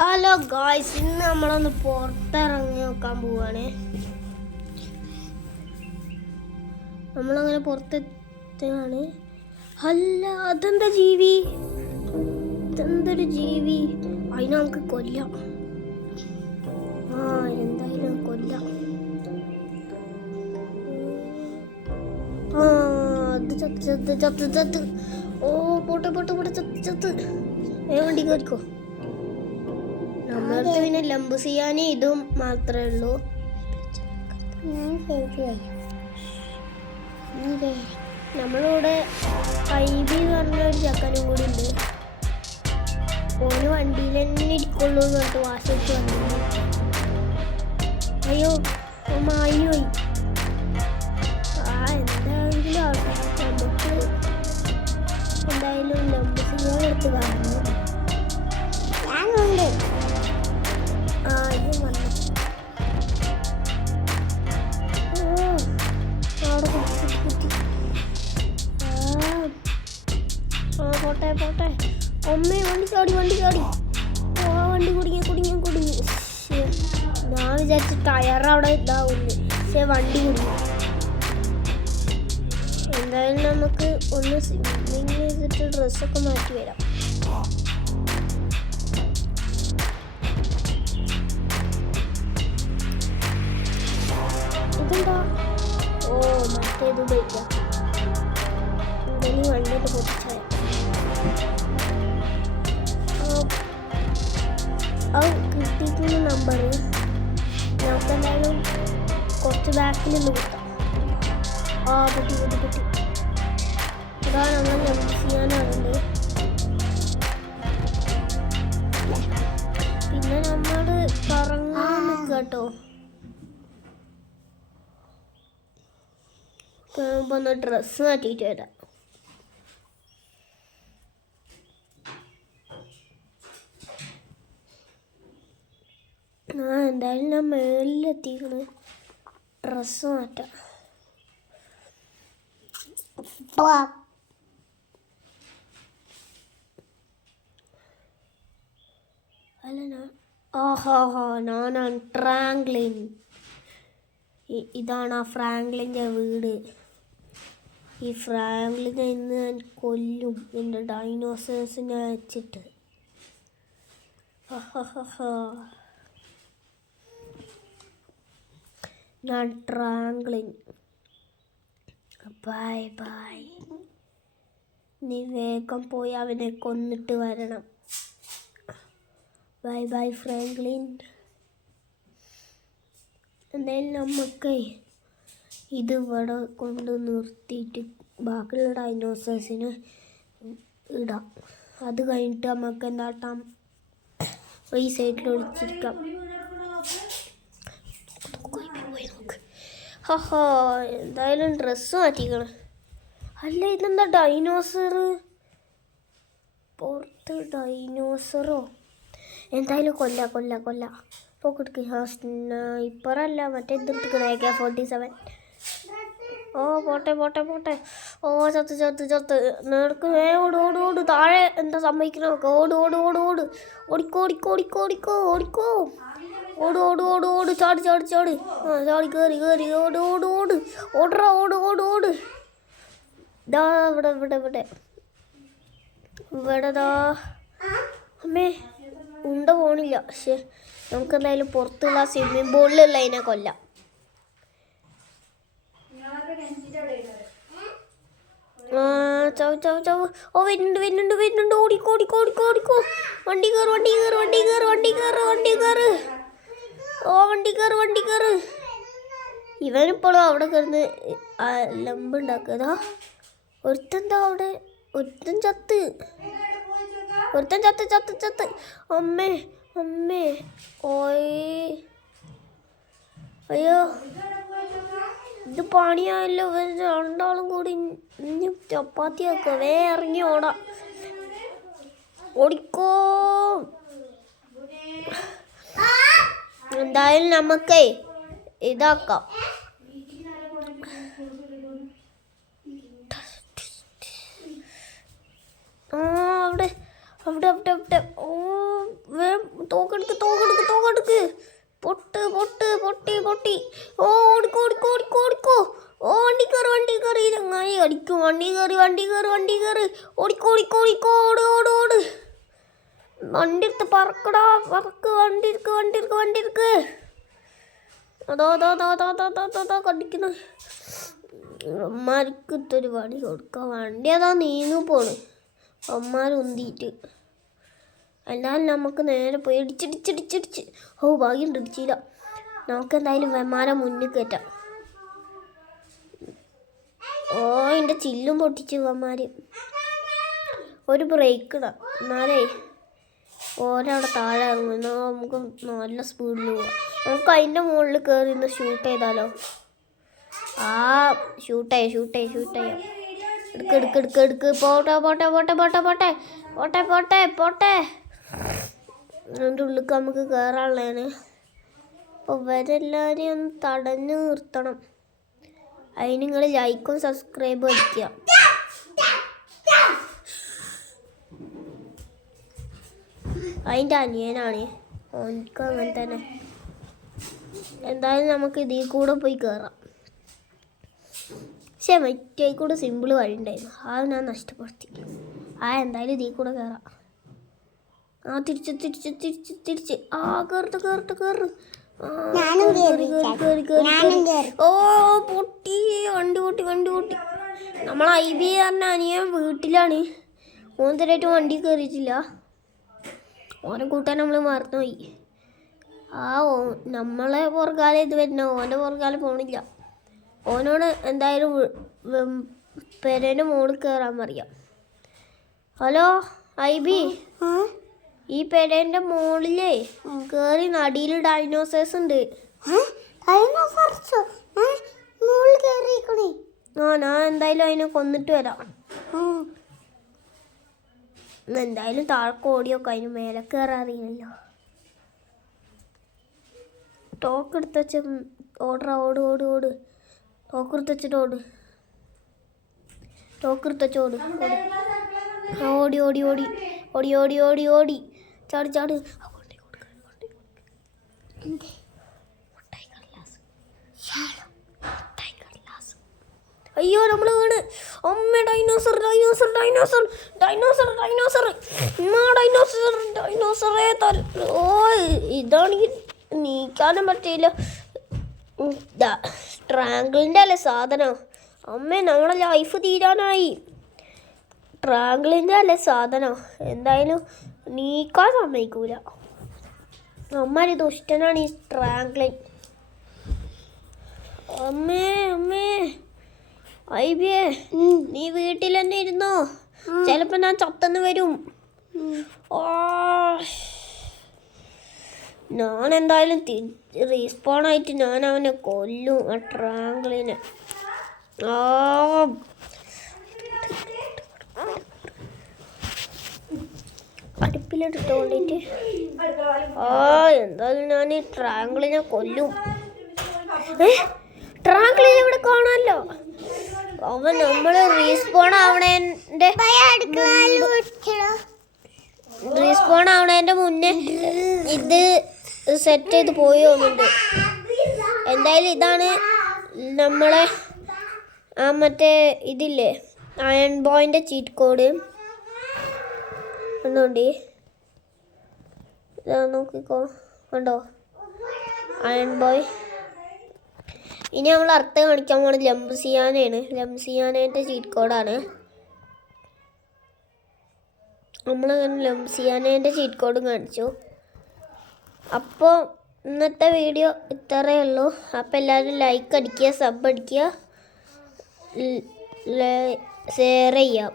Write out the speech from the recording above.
Hello guys, ഇന്ന് നമ്മളൊന്ന് പുറത്തിറങ്ങി നോക്കാൻ പോവാണ്. നമ്മളങ്ങനെ പുറത്തെത്താണ്. അല്ല, അതെന്താ ജീവി? ഇതെന്തൊരു ജീവി? അതിനെ നമുക്ക് കൊല്ലാം. എന്തായാലും കൊല്ലാം. അത് ചത്ത് ചത്ത് ചത്ത് ചത്ത്. ഓ, പോട്ടെ പോട്ടെ പോട്ടെ, ചത്ത് ചത്ത്. വണ്ടി കയറിക്കോ. നമ്മളടുത്ത് പിന്നെ ലംബ് ചെയ്യാൻ ഇതും മാത്രമേ ഉള്ളൂ. നമ്മളിവിടെ ഐബി എന്ന് പറഞ്ഞ ഒരു ചക്കനും കൂടി ഉണ്ട്. ഓന് വണ്ടിയിൽ തന്നെ ഇരിക്കുള്ളൂ എന്ന് പറഞ്ഞിട്ട് വാശി വെച്ച് വന്നു. അയ്യോ, മാഞ്ഞു പോയി. എന്താണെങ്കിലും നമുക്ക് എന്തായാലും ലംബ് ചെയ്യാൻ എടുത്ത് കാണുന്നു. ഞാനുണ്ട്. ഇത് വന്നു. പോട്ടെ പോട്ടെ. ഒമ്മേ, വണ്ടി ചാടി വണ്ടി ചാടി. വണ്ടി കുടുങ്ങി. ഞാൻ വിചാരിച്ച ടയർ അവിടെ ഇതാവുന്നു. പക്ഷെ വണ്ടി കുടുങ്ങി. എന്തായാലും നമുക്ക് ഒന്ന് സ്വിമ്മിങ് ചെയ്തിട്ട് ഡ്രസ്സൊക്കെ മാറ്റി വരാം. ഇതെന്താ? ഓ, മറ്റേത് ഉപയോഗിക്കാം. ഇനി വണ്ടിയിട്ട് പൊട്ടിച്ചായ കിട്ടിയിട്ടുള്ള നമ്പർ നമുക്ക് എന്തായാലും കുറച്ച് ബാക്കിൽ നിന്ന് കിട്ടാം. പൊട്ടി. ഇതാ നമ്മൾ ലംബ് ചെയ്യാനാണുണ്ട്. പിന്നെ നമ്മൾ കറങ്ങാൻ നിൽക്കുക കേട്ടോ. ഒന്ന് ഡ്രസ്സ് മാറ്റിയിട്ട് വരാം. എന്തായാലും ഞാൻ മേളിലെത്തിക്കണ്. ഡ്രസ്സ് മാറ്റാം. അല്ല, ഞാനാണ് ഫ്രാങ്ക്ലിൻ. ഇതാണ് ആ ഫ്രാങ്ക്ലിൻ്റെ വീട്. ഈ ഫ്രാങ്ക്ലിനെ ഇന്ന് ഞാൻ കൊല്ലും, എൻ്റെ ഡൈനോസേഴ്സിനെ വെച്ചിട്ട്. ഞാൻ ഫ്രാങ്ക്ലിൻ. Bye bye. നീ വേഗം പോയി അവനെ കൊന്നിട്ട് വരണം. Bye bye Franklin. എന്തായാലും നമുക്ക് ഇത് ഇവിടെ കൊണ്ട് നിർത്തിയിട്ട് ബാക്കിയുള്ള ഡൈനോസേഴ്സിന് ഇടാം. അത് കഴിഞ്ഞിട്ട് നമുക്ക് എന്താട്ടാം, ഈ സൈഡിൽ ഒളിച്ചിരിക്കാം. എന്തായാലും ഡ്രസ്സ് മാറ്റിക്കണം. അല്ല, ഇതെന്താ ഡൈനോസർ? പുറത്ത് ഡൈനോസറോ? എന്തായാലും കൊല്ല പോക്കെടുക്ക്. സ്നൈപ്പറല്ല, മറ്റേ ഇതെടുത്തിക്കണ AK-47. ഓ, പോട്ടെ. ഓ, ചത്ത്. നേർക്ക് ഓട്. താഴെ എന്താ സംഭവിക്കണ? ഓട്. ഓടിക്കോ. ഓട്. ചാടി. ചാടി കേറി. ഓട്. ഓടറാ. ദാ ഇവിടെ ദാ. അമ്മേ, ഉണ്ട പോണില്ല. പക്ഷെ നമുക്ക് എന്തായാലും പുറത്തുള്ള സ്വിമ്മിംഗ് പൂളിലുള്ള അതിനെ കൊല്ലാം. ചവ്. ഓ, വരുന്നുണ്ട്. ഓടിക്കോ. വണ്ടി കേറ്. ഓ, വണ്ടി കേറ്. ഇവനിപ്പോഴും അവിടെ കിടന്ന് ലംബ് ഉണ്ടാക്കുക. ഒരുത്തൻ അവിടെ. ഒരുത്തൻ ചത്ത്. അമ്മേ. ഓയ്, അയ്യോ, ഇത് പണിയായല്ലോ. രണ്ടാളും കൂടി ഇനി ചപ്പാത്തി ആക്കുക. ഇറങ്ങി ഓടിക്കോ. എന്തായാലും നമുക്കേ ഇതാക്കാം. അവിടെ. ഓ, തോക്കെടുക്ക് പൊട്ട് പൊട്ടി ഓ ഓടിക്കോ ഓ വണ്ടി കയറി ചങ്ങായി അടിക്കും വണ്ടി കയറി ഓടിക്കോ ഓട് വണ്ടി എടുത്ത് പറക്കടാ വണ്ടി എടുക്ക് അതോ കടിക്കുന്നു അമ്മമാർക്ക് ഇത്തൊരു പണി കൊടുക്കുക വണ്ടി അതാ നീങ്ങി പോണ് അമ്മമാർ ഉന്തിയിട്ട് എന്നാലും നമുക്ക് നേരെ പോയി ഇടിച്ചിടിച്ച് ഭാഗ്യം ഇടിച്ചില്ല നമുക്ക് എന്തായാലും വിമാനം മുന്നിൽ കയറ്റാം എൻ്റെ ചില്ലും പൊട്ടിച്ച് ഇവന്മാർ ഒരു ബ്രേക്ക് ഇടാം എന്നാലേ ഓരവിടെ താഴെ ഇറങ്ങും എന്നാൽ നമുക്ക് നല്ല സ്പീഡിൽ പോവാം നമുക്ക് അതിൻ്റെ മുകളിൽ കയറി ഇന്ന് ഷൂട്ട് ചെയ്താലോ ഷൂട്ട് ചെയ്യാം എടുക്ക് പോട്ടെ അതിൻ്റെ ഉള്ളിൽ നമുക്ക് കയറാനുള്ളതാണ് അപ്പോൾ ഇവരെല്ലാവരെയും ഒന്ന് തടഞ്ഞു നിർത്തണം അതിന് നിങ്ങൾ ലൈക്കും സബ്സ്ക്രൈബും അടിക്കുക അതിൻ്റെ അനിയനാണ് ഓനിക്കും അങ്ങനെ തന്നെ എന്തായാലും നമുക്ക് ഇതിൽ കൂടെ പോയി കയറാം പക്ഷേ മറ്റേ കൂടെ സിമ്പിൾ വഴി ഉണ്ടായിരുന്നു അത് ഞാൻ നഷ്ടപ്പെടുത്തി എന്തായാലും ഇതിൽ കൂടെ കയറാം തിരിച്ച് കയറ് ഓ പൊട്ടി വണ്ടി പൊട്ടി നമ്മളെ IB പറഞ്ഞ അനിയൻ വീട്ടിലാണ് ഓന്തരായിട്ട് വണ്ടി കയറിയിട്ടില്ല ഓനെ കൂട്ടാൻ നമ്മൾ മറന്നുപോയി നമ്മളെ പുറകാലം ഇത് വരുന്ന ഓൻ്റെ പുറകാലം പോണില്ല ഓനോട് എന്തായാലും പെരേൻ്റെ മുകളിൽ കയറാൻ പറയാം ഹലോ IB ഈ പെരേൻ്റെ മുകളിലേ കയറി നടിയിൽ ഡൈനോസേഴ്സ് ഉണ്ട് ഞാൻ എന്തായാലും അതിനെ കൊന്നിട്ട് വരാം എന്തായാലും താഴെ ഓടിയൊക്കെ അതിന് മേലെ കയറാൻ അറിയില്ലല്ലോ ടോക്ക് എടുത്ത് വെച്ച ഓട് ടോക്ക് എടുത്ത് ഓടി ചാടി അയ്യോ നമ്മൾ വീണ് അമ്മ ഡൈനോസറേ ഓ ഇതാണെങ്കിൽ നീക്കാനും പറ്റിയില്ല ട്രാങ്കിളിൻ്റെ അല്ലേ സാധനം അമ്മേ നമ്മളെ ലൈഫ് തീരാനായി ട്രാങ്കിളിൻ്റെ അല്ലേ സാധനം എന്തായാലും നീക്കാൻ സമ്മതിക്കൂല അമ്മ ദുഷ്ടനാണ് ഈ ട്രാങ്കിളിൻ അമ്മേ IB നീ വീട്ടിൽ തന്നെ ഇരുന്നോ ചിലപ്പോ ഞാൻ ചത്തന്ന് വരും ഞാൻ എന്തായാലും റീസ്പോൺ ആയിട്ട് ഞാൻ അവനെ കൊല്ലും ആ ട്രാങ്കിളിനെ അടുപ്പിലിട്ടിട്ട് എന്തായാലും ഞാൻ ഈ ട്രാങ്കിളിനെ കൊല്ലും ട്രാങ്കിളിനെ ഇവിടെ കാണാമല്ലോ അവൻ നമ്മള് റീസ്പോൺ ആവണേന്റെ മുന്നേ ഇത് സെറ്റ് ചെയ്ത് പോയി തോന്നുന്നുണ്ട് എന്തായാലും ഇതാണ് നമ്മളെ മറ്റേ ഇതില്ലേ അയൺ ബോയിൻ്റെ ചീറ്റ് കോഡ് ഒന്നുണ്ട് ഇതാ നോക്കിക്കോ കണ്ടോ അയൺ ബോയ് ഇനി നമ്മൾ അർത്ഥം കാണിക്കാൻ പോകുന്നത് ലംസിയാനേൻ്റെ ചീറ്റ് കോഡാണ് നമ്മളങ്ങനെ ലംസിയാനേൻ്റെ ചീറ്റ് കോഡും കാണിച്ചു അപ്പോൾ ഇന്നത്തെ വീഡിയോ ഇത്രയേ ഉള്ളൂ അപ്പോൾ എല്ലാവരും ലൈക്ക് അടിക്കുക സബ് അടിക്കുക ഷെയർ ചെയ്യുക